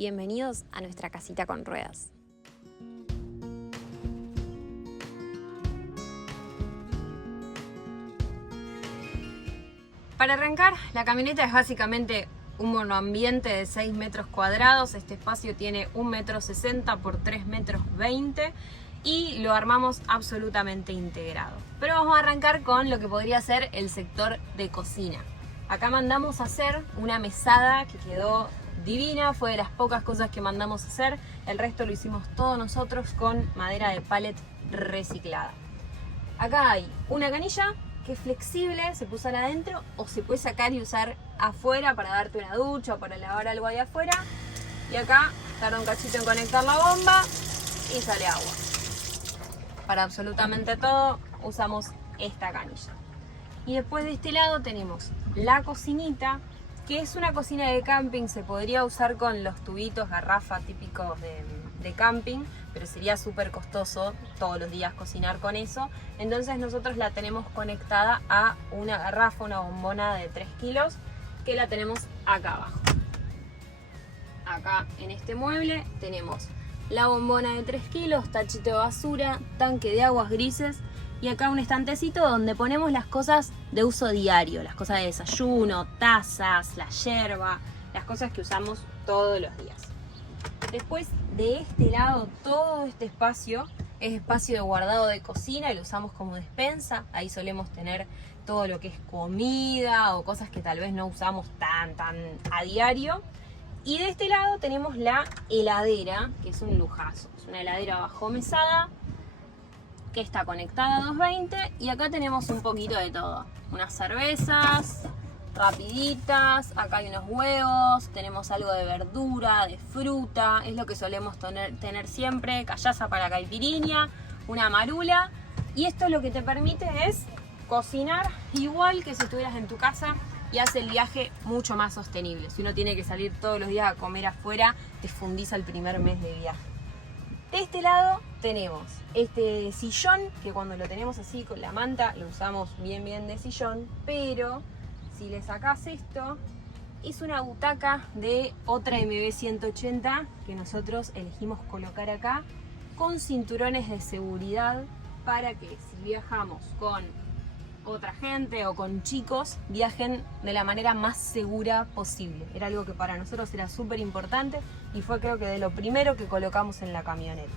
Bienvenidos a nuestra casita con ruedas. Para arrancar, la camioneta es básicamente un monoambiente de 6 metros cuadrados. Este espacio tiene 1,60 m por 3,20 m y lo armamos absolutamente integrado. Pero vamos a arrancar con lo que podría ser el sector de cocina. Acá mandamos a hacer una mesada que quedó divina, fue de las pocas cosas que mandamos a hacer. El resto lo hicimos todos nosotros con madera de pallet reciclada. Acá hay una canilla que es flexible, se puede usar adentro o se puede sacar y usar afuera para darte una ducha o para lavar algo ahí afuera. Y acá tarda un cachito en conectar la bomba y sale agua. Para absolutamente todo usamos esta canilla. Y después de este lado tenemos la cocinita, que es una cocina de camping. Se podría usar con los tubitos garrafa típicos de camping, pero sería súper costoso todos los días cocinar con eso. Entonces nosotros la tenemos conectada a una garrafa, una bombona de 3 kilos, que la tenemos acá abajo. Acá en este mueble tenemos la bombona de 3 kilos, tachito de basura, tanque de aguas grises y acá un estantecito donde ponemos las cosas de uso diario, las cosas de desayuno, tazas, la yerba, las cosas que usamos todos los días. Después de este lado, todo este espacio es espacio de guardado de cocina y lo usamos como despensa. Ahí solemos tener todo lo que es comida o cosas que tal vez no usamos tan a diario. Y de este lado tenemos la heladera, que es un lujazo. Es una heladera bajo mesada que está conectada a 220 y acá tenemos un poquito de todo. Unas cervezas rapiditas, acá hay unos huevos, tenemos algo de verdura, de fruta, es lo que solemos tener siempre, callaza para caipirinha, una marula, y esto lo que te permite es cocinar igual que si estuvieras en tu casa y hace el viaje mucho más sostenible. Si uno tiene que salir todos los días a comer afuera, te fundís al primer mes de viaje. De este lado tenemos este sillón, que cuando lo tenemos así con la manta lo usamos bien de sillón, pero si le sacás esto, es una butaca de otra MB180 que nosotros elegimos colocar acá con cinturones de seguridad para que si viajamos con otra gente o con chicos, viajen de la manera más segura posible. Era algo que para nosotros era súper importante y fue creo que de lo primero que colocamos en la camioneta.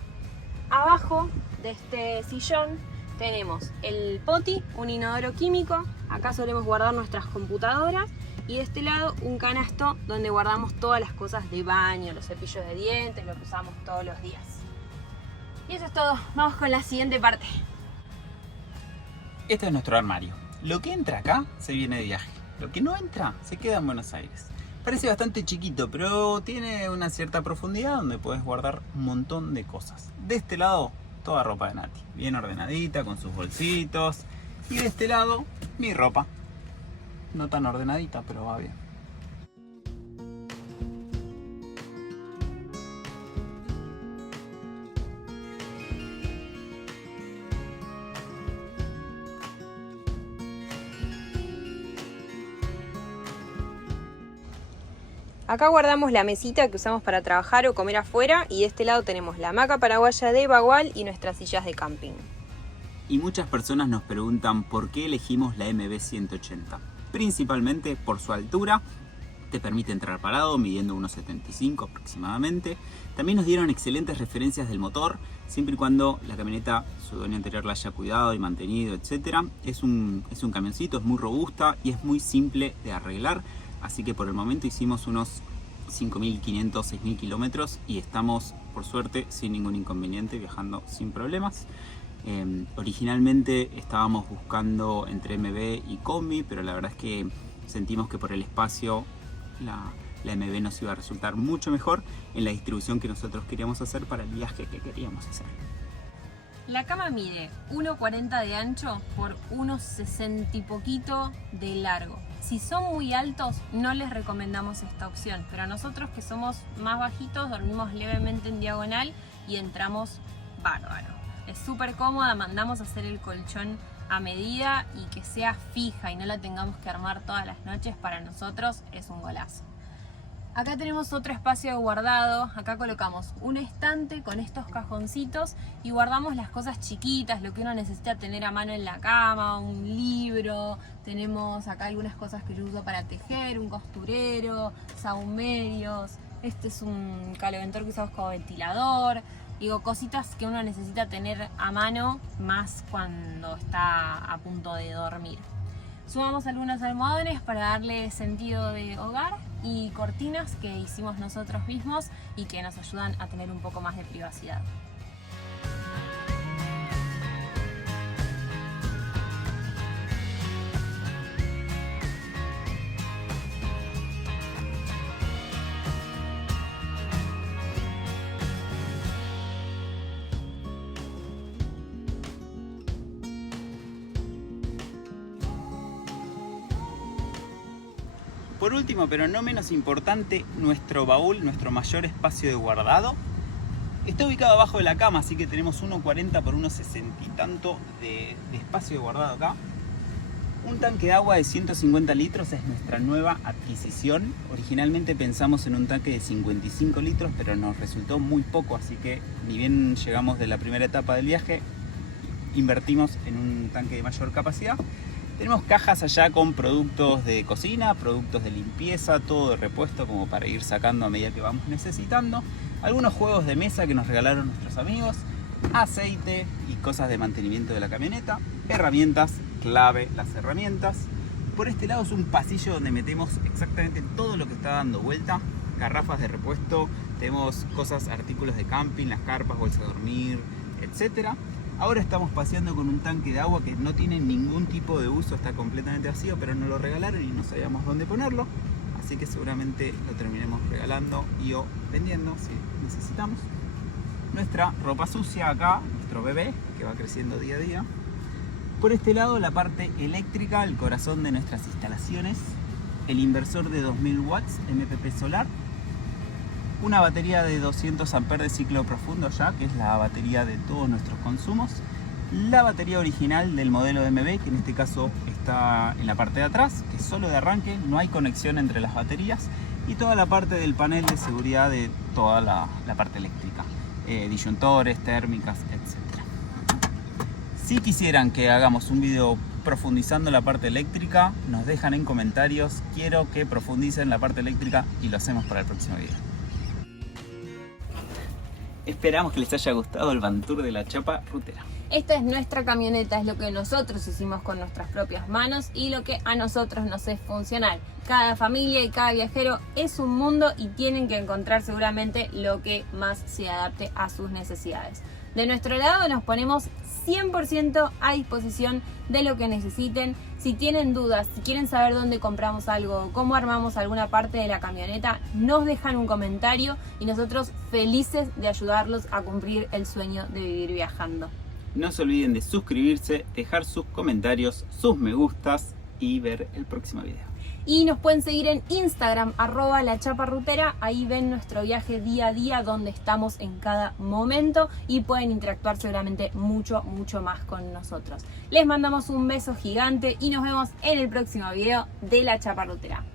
Abajo de este sillón tenemos el poti, un inodoro químico. Acá solemos guardar nuestras computadoras. Y de este lado un canasto donde guardamos todas las cosas de baño, los cepillos de dientes, lo que usamos todos los días. Y eso es todo. Vamos con la siguiente parte. Este es nuestro armario. Lo que entra acá se viene de viaje. Lo que no entra se queda en Buenos Aires. Parece bastante chiquito, pero tiene una cierta profundidad donde puedes guardar un montón de cosas. De este lado, toda ropa de Nati, bien ordenadita, con sus bolsitos. Y de este lado, mi ropa. No tan ordenadita, pero va bien. Acá guardamos la mesita que usamos para trabajar o comer afuera y de este lado tenemos la hamaca paraguaya de Bagual y nuestras sillas de camping. Y muchas personas nos preguntan por qué elegimos la MB180. Principalmente por su altura, te permite entrar parado midiendo 1,75 aproximadamente. También nos dieron excelentes referencias del motor, siempre y cuando la camioneta, su dueño anterior la haya cuidado y mantenido, etc. Es un camioncito, es muy robusta y es muy simple de arreglar. Así que por el momento hicimos unos 5.500, 6.000 kilómetros y estamos, por suerte, sin ningún inconveniente, viajando sin problemas. Originalmente estábamos buscando entre MB y Combi, pero la verdad es que sentimos que por el espacio la MB nos iba a resultar mucho mejor en la distribución que nosotros queríamos hacer para el viaje que queríamos hacer. La cama mide 1,40 de ancho por 1,60 y poquito de largo. Si son muy altos, no les recomendamos esta opción, pero a nosotros que somos más bajitos dormimos levemente en diagonal y entramos bárbaro. Es súper cómoda, mandamos a hacer el colchón a medida y que sea fija y no la tengamos que armar todas las noches, para nosotros es un golazo. Acá tenemos otro espacio guardado. Acá colocamos un estante con estos cajoncitos y guardamos las cosas chiquitas, lo que uno necesita tener a mano en la cama, un libro. Tenemos acá algunas cosas que yo uso para tejer, un costurero, sahumerios. Este es un caloventor que usamos como ventilador. Digo, cositas que uno necesita tener a mano, más cuando está a punto de dormir. Sumamos algunos almohadones para darle sentido de hogar y cortinas que hicimos nosotros mismos y que nos ayudan a tener un poco más de privacidad. Por último, pero no menos importante, nuestro baúl, nuestro mayor espacio de guardado, está ubicado abajo de la cama, así que tenemos 1,40 por 1,60 y tanto de espacio de guardado acá. Un tanque de agua de 150 litros es nuestra nueva adquisición. Originalmente pensamos en un tanque de 55 litros, pero nos resultó muy poco, así que ni bien llegamos de la primera etapa del viaje, invertimos en un tanque de mayor capacidad. Tenemos cajas allá con productos de cocina, productos de limpieza, todo de repuesto como para ir sacando a medida que vamos necesitando. Algunos juegos de mesa que nos regalaron nuestros amigos, aceite y cosas de mantenimiento de la camioneta, herramientas, clave las herramientas. Por este lado es un pasillo donde metemos exactamente todo lo que está dando vuelta, garrafas de repuesto, tenemos cosas, artículos de camping, las carpas, bolsa de dormir, etcétera. Ahora estamos paseando con un tanque de agua que no tiene ningún tipo de uso, está completamente vacío, pero nos lo regalaron y no sabíamos dónde ponerlo. Así que seguramente lo terminemos regalando y o vendiendo si necesitamos. Nuestra ropa sucia acá, nuestro bebé que va creciendo día a día. Por este lado la parte eléctrica, el corazón de nuestras instalaciones, el inversor de 2000 watts MPP solar, una batería de 200 amperes de ciclo profundo ya, que es la batería de todos nuestros consumos, la batería original del modelo MB, que en este caso está en la parte de atrás, que es solo de arranque, no hay conexión entre las baterías, y toda la parte del panel de seguridad de toda la parte eléctrica, disyuntores, térmicas, etc. Si quisieran que hagamos un video profundizando la parte eléctrica, nos dejan en comentarios, quiero que profundicen la parte eléctrica y lo hacemos para el próximo video. Esperamos que les haya gustado el van tour de la chapa rutera. Esta es nuestra camioneta, es lo que nosotros hicimos con nuestras propias manos y lo que a nosotros nos es funcional. Cada familia y cada viajero es un mundo y tienen que encontrar seguramente lo que más se adapte a sus necesidades. De nuestro lado nos ponemos 100% a disposición de lo que necesiten. Si tienen dudas, si quieren saber dónde compramos algo, cómo armamos alguna parte de la camioneta, nos dejan un comentario y nosotros felices de ayudarlos a cumplir el sueño de vivir viajando. No se olviden de suscribirse, dejar sus comentarios, sus me gustas y ver el próximo video. Y nos pueden seguir en Instagram, @lachaparrutera. Ahí ven nuestro viaje día a día, donde estamos en cada momento y pueden interactuar seguramente mucho más con nosotros. Les mandamos un beso gigante y nos vemos en el próximo video de La Chapa Rutera.